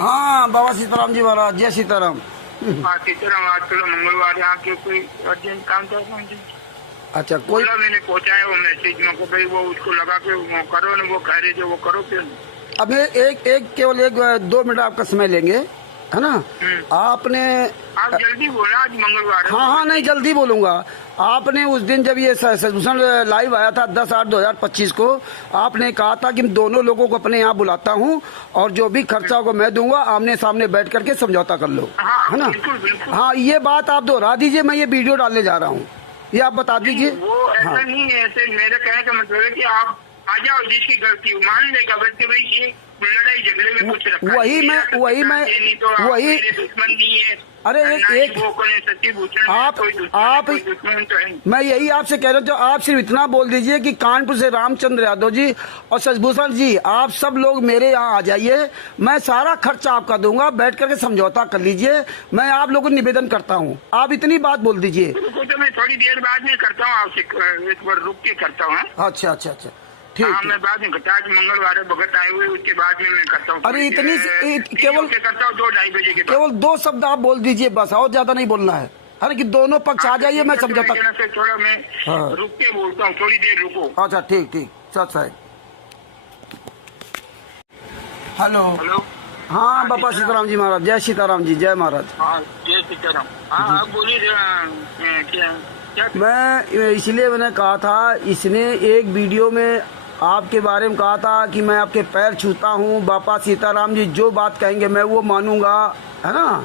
हाँ बाबा सीताराम जी महाराज, जय सीताराम। हाँ सीताराम, आज चलो मंगलवार यहाँ के कोई अर्जेंट काम था मुझे। अच्छा कोई मैंने पहुँचाया वो मैसेज में को भाई वो उसको लगा के वो करो ना, वो कह रहे थे वो करो क्यों नहीं। अब केवल 1-2 मिनट आपका समय लेंगे, है ना। आपने आप जल्दी बोला, आज मंगलवार है। हाँ नहीं जल्दी बोलूंगा। आपने उस दिन जब ये सजभूषण लाइव आया था 10/8/2025 को, आपने कहा था कि मैं दोनों लोगों को अपने यहाँ बुलाता हूँ और जो भी खर्चा होगा मैं दूंगा, आमने सामने बैठ करके समझौता कर लो, है ना। बिल्कुल बिल्कुल। हाँ ये बात आप दोहरा दीजिए, मैं ये वीडियो डालने जा रहा हूँ, ये आप बता दीजिए। वो ऐसा हाँ। नहीं है, ऐसे मेरे कहने का मतलब है कि आप आ जाओ, जिसकी गलती हो मान लेगा, बल्कि भाई ये लड़ाई झगड़े में कुछ रखा वही मैं दुश्मन नहीं है। अरे एक आप मैं यही आपसे कह रहा हूँ, आप सिर्फ इतना बोल दीजिए कि कानपुर से रामचंद्र यादव जी और सजभूषण जी, आप सब लोग मेरे यहाँ आ जाइए, मैं सारा खर्चा आपका दूंगा, बैठ करके समझौता कर लीजिए। मैं आप लोगों को निवेदन करता हूँ, आप इतनी बात बोल दीजिए। तो मैं थोड़ी देर बाद में करता हूँ आपसे, एक बार रुक के करता हूँ। अच्छा अच्छा अच्छा ठीक। हाँ मैं बाद में करता, आज मंगलवार है, भगत आए हुए, उसके बाद में मैं करता हूँ। अरे इतनी केवल करता हूँ 2-2:30 बजे के बाद। केवल 2 शब्द आप बोल दीजिए बस, और ज्यादा नहीं बोलना है। अरे कि दोनों पक्ष आ जाइए, मैं समझौता थोड़ा मैं रुक के बोलता हूँ, थोड़ी देर रुको। अच्छा ठीक ठीक सच है। Hello hello. हाँ बाबा सीताराम जी महाराज, जय सीताराम जी, जय महाराज। हाँ जय सीताराम। हाँ बोलिए क्या। मैं इसलिए मैंने कहा था, इसने एक वीडियो में आपके बारे में कहा था कि मैं आपके पैर छूता हूँ, बाबा सीताराम जी जो बात कहेंगे मैं वो मानूंगा, है ना।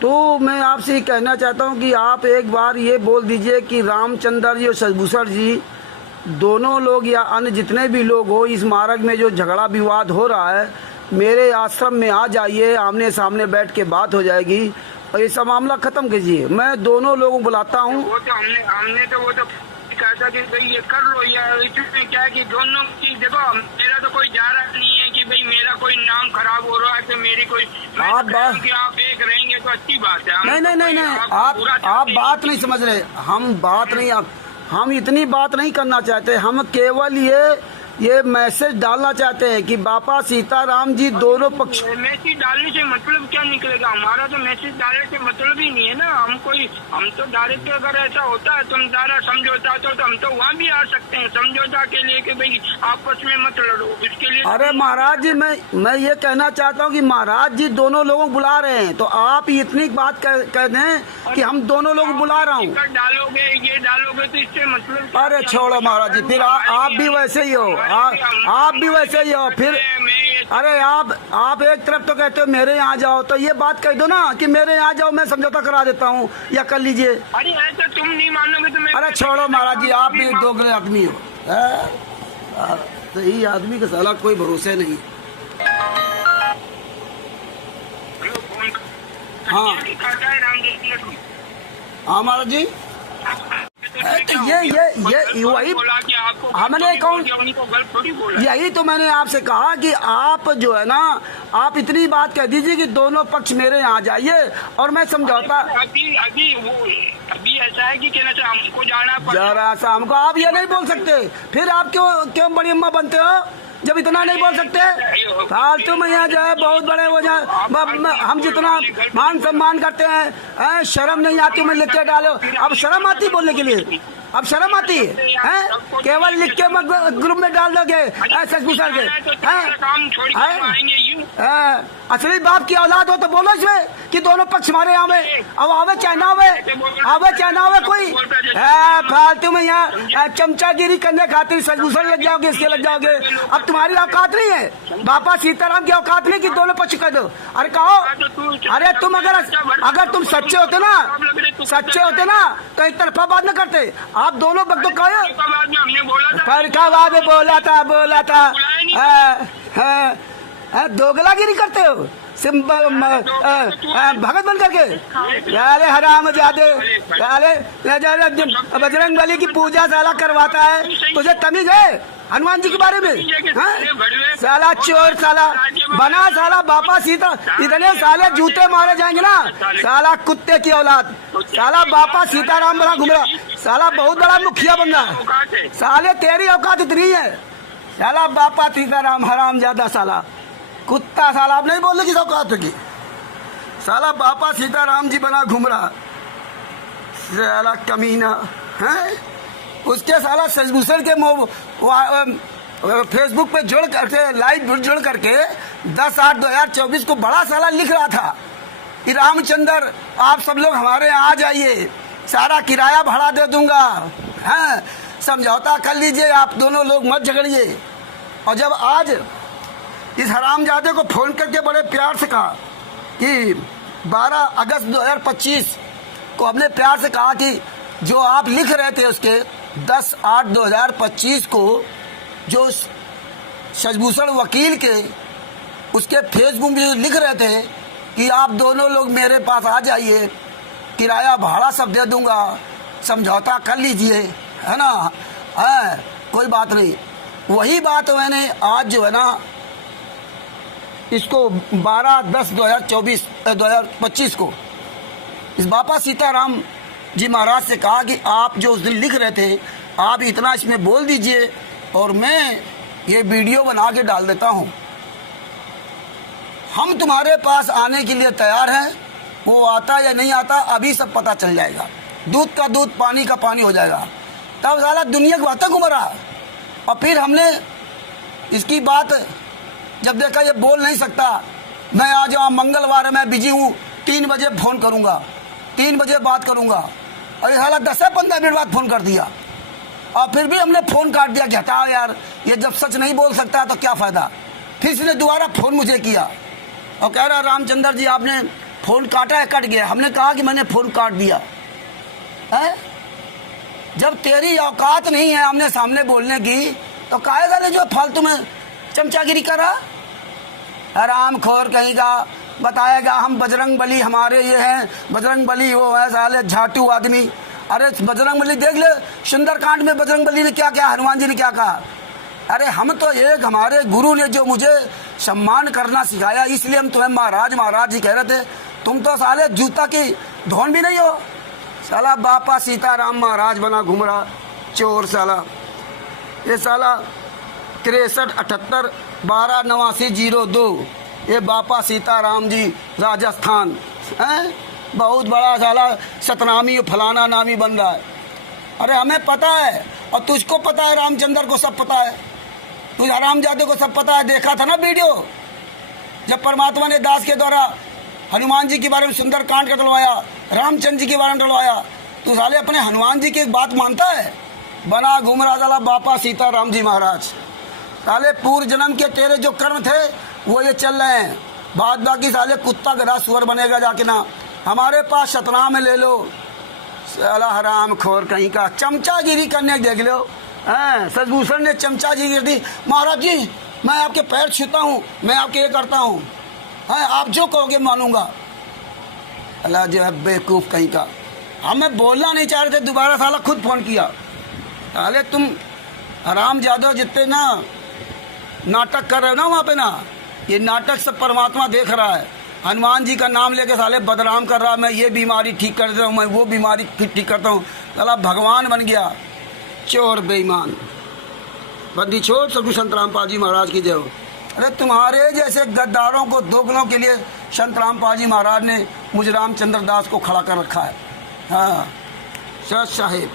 तो मैं आपसे ये कहना चाहता हूँ कि आप एक बार ये बोल दीजिए कि रामचंद्र जी और सजभूषण जी दोनों लोग या अन्य जितने भी लोग हो, इस मार्ग में जो झगड़ा विवाद हो रहा है, मेरे आश्रम में आ जाइए, आमने सामने बैठ के बात हो जाएगी और ये सब मामला खत्म कीजिए। मैं दोनों लोगों को बुलाता हूँ। वो तो हमने तो वो तो कहा था कि भाई ये कर लो, या इसमें क्या है कि दोनों की देखो, मेरा तो कोई जा रहा नहीं है कि भाई मेरा कोई नाम खराब हो रहा है, तो मेरी कोई कि आप एक रहेंगे तो अच्छी बात है। नहीं आप बात नहीं समझ रहे, हम बात नहीं, हम इतनी बात नहीं करना चाहते, हम केवल ये मैसेज डालना चाहते हैं कि बाबा सीताराम जी दोनों पक्ष। मैसेज डालने से मतलब क्या निकलेगा, हमारा तो मैसेज डालने से मतलब ही नहीं है ना। हम तो डायरेक्ट, अगर ऐसा होता है तुम डायरेक्ट समझौता तो हम तो वहाँ भी आ सकते हैं समझौता के लिए कि भाई आपस में मत लड़ो, इसके लिए। अरे महाराज जी, मैं ये कहना चाहता हूँ कि महाराज जी दोनों लोगों को बुला रहे हैं, तो आप इतनी बात कह दें कि हम दोनों लोग बुला रहा हूँ। डालोगे ये डालोगे तो इससे मतलब। अरे छोड़ो महाराज जी, फिर आप भी वैसे ही हो, आप भी वैसे ही हो फिर। अरे आप एक तरफ तो कहते हो मेरे यहाँ जाओ, तो ये बात कह दो ना कि मेरे यहाँ जाओ, मैं समझौता करा देता हूँ या कर लीजिए। अरे ऐसा तुम नहीं मानोगे तो मैं। अरे छोड़ो महाराज जी, आप भी दोगले आदमी हो, सही आदमी का साला कोई भरोसे नहीं। हाँ हाँ महाराज जी, तो ये वही हमने कौन, यही तो मैंने आपसे कहा कि आप जो है ना, आप इतनी बात कह दीजिए कि दोनों पक्ष मेरे यहाँ जाइए और मैं समझौता। अभी ऐसा है कि कहना चाहिए हमको जाना जरा सा हमको आप ये नहीं बोल सकते, फिर आप क्यों बड़ी अम्मा बनते हो जब इतना नहीं बोल सकते। फालतू में यहाँ जो है बहुत बड़े हो जाए, हम जितना मान सम्मान करते हैं, शर्म नहीं आती मैं लिख के डालो। अब शर्म आती बोलने के लिए, अब शर्म आती है? केवल लिख के ग्रुप में डाल दोगे सजभूषण के। असली बाप की औलाद हो तो बोलो इसमें कि दोनों पक्ष हमारे यहाँ में, अब आवे चाहे ना आवे कोई फालतू में यहाँ चमचागिरी करने खातिर सजभूषण लग जाओगे, इसके लग जाओगे। अब तुम्हारी औकात नहीं है, बाबा सीताराम की औकात नहीं कि दोनों पक्ष कह दो। अरे कहो, अरे तुम अगर तुम सच्चे होते ना तो एक तरफा बात न करते, आप दोनों वक्त तो कहो। बोला था दोगलागिरी करते हो भगत बन करके। अरे हराम जादे, अरे बजरंग बली की पूजा साला करवाता है, तुझे तमीज है हनुमान जी के बारे में? साला चोर, साला बना, साला बापा सीता, इतने साले जूते मारे जाएंगे ना, साला कुत्ते की औलाद, साला बापा सीताराम बना घूम रहा, साला बहुत बड़ा मुखिया बन रहा है। साले तेरी औकात इतनी है, साला बापा सीताराम हराम ज्यादा साला। कुत्ता साला, आप नहीं बोलने की औकात की। साला बापा सीताराम जी बना घूम रहा साला कमीना है। उसके साला सजभूषण के फेसबुक पे जुड़ करके लाइव जुड़ करके 10/8/2024 को बड़ा साला लिख रहा था कि रामचंद्र आप सब लोग हमारे यहाँ आ जाइए, सारा किराया भाड़ा दे दूंगा, हैं समझौता कर लीजिए, आप दोनों लोग मत झगड़िए। और जब आज इस हरामजादे को फोन करके बड़े प्यार से कहा कि 12 अगस्त 2025 को हमने प्यार से कहा कि जो आप लिख रहे थे उसके 10/8/2025 को जो शशभूषण वकील के उसके फेसबुक में लिख रहे थे कि आप दोनों लोग मेरे पास आ जाइए, किराया भाड़ा सब दे दूंगा, समझौता कर लीजिए, है ना, है कोई बात नहीं। वही बात मैंने आज जो है ना इसको 12/10/2025 को इस बापा सीताराम जी महाराज से कहा कि आप जो उस दिन लिख रहे थे आप इतना इसमें बोल दीजिए और मैं ये वीडियो बना के डाल देता हूँ। हम तुम्हारे पास आने के लिए तैयार हैं, वो आता या नहीं आता अभी सब पता चल जाएगा, दूध का दूध पानी का पानी हो जाएगा। तब साला दुनिया की बातें घुमा रहा। और फिर हमने इसकी बात जब देखा ये बोल नहीं सकता, मैं आज मंगलवार है, मैं बिजी हूँ, 3 बजे फ़ोन करूँगा, 3 बजे बात करूँगा, और ये साला 10 से 15 मिनट बाद फ़ोन कर दिया। और फिर भी हमने फ़ोन काट दिया कि हटाओ यार, ये जब सच नहीं बोल सकता तो क्या फ़ायदा। फिर इसने दोबारा फ़ोन मुझे किया और कह रहा रामचंद्र जी आपने फ़ोन काटा है, कट गया। हमने कहा कि मैंने फ़ोन काट दिया है। जब तेरी औकात नहीं है आमने सामने बोलने की तो काहे वाले जो फालतू में चमचागिरी कर रहा। हराम खोर कहीं का बताएगा हम बजरंग बली हमारे ये हैं, बजरंग बली वो है साले झाटू आदमी। अरे बजरंग बली देख ले, सुंदरकांड में बजरंग बली ने क्या क्या, हनुमान जी ने क्या कहा। अरे हम तो एक हमारे गुरु ने जो मुझे सम्मान करना सिखाया, इसलिए हम तुम्हें महाराज महाराज जी कह रहे थे। तुम तो साले जूता की धौन भी नहीं हो। साला बापा सीताराम महाराज बना घूम रहा चोर साला। ये साला 6378128902 ये बापा सीताराम जी राजस्थान हैं, बहुत बड़ा साला सतनामी फलाना नामी बन रहा है। अरे हमें पता है और तुझको पता है, रामचंद्र को सब पता है, तुझ हरामजादे को सब पता है। देखा था ना वीडियो जब परमात्मा ने दास के द्वारा हनुमान जी के बारे में सुंदरकांड का डलवाया, रामचंद्र जी के बारे में डलवाया। तू साले अपने हनुमान जी की एक बात मानता है। बना घूम रहा साला बापा सीताराम जी महाराज। साले पूर्व जन्म के तेरे जो कर्म थे वो ये चल रहे हैं, बाद बाकी साले कुत्ता गधा सुअर बनेगा जाके ना। हमारे पास सतनाम में ले लो। साला हराम खोर कहीं का चमचागिरी करने देख लो। सजभूषण ने चमचागिरी दी, महाराज जी मैं आपके पैर छूता हूँ, मैं आपके ये करता हूँ, आप जो कहोगे मानूंगा। अल्लाह जो है बेवकूफ़ कहीं का। हमें बोलना नहीं चाह रहे थे, दोबारा साला खुद फ़ोन किया। साले तुम हराम जादव जितने ना नाटक कर रहे हो ना वहाँ पे ना, ये नाटक सब परमात्मा देख रहा है। हनुमान जी का नाम लेके साले बदनाम कर रहा है, मैं ये बीमारी ठीक कर देता हूँ, मैं वो बीमारी ठीक करता हूँ। साला भगवान बन गया, चोर बेईमान। बंदी छोड़ सदगुरु संत रामपाल जी महाराज की जय हो। अरे तुम्हारे जैसे गद्दारों को दोगलों के लिए संत रामपाल जी महाराज ने मुझे रामचंद्र दास को खड़ा कर रखा है। हाँ सच साहेब।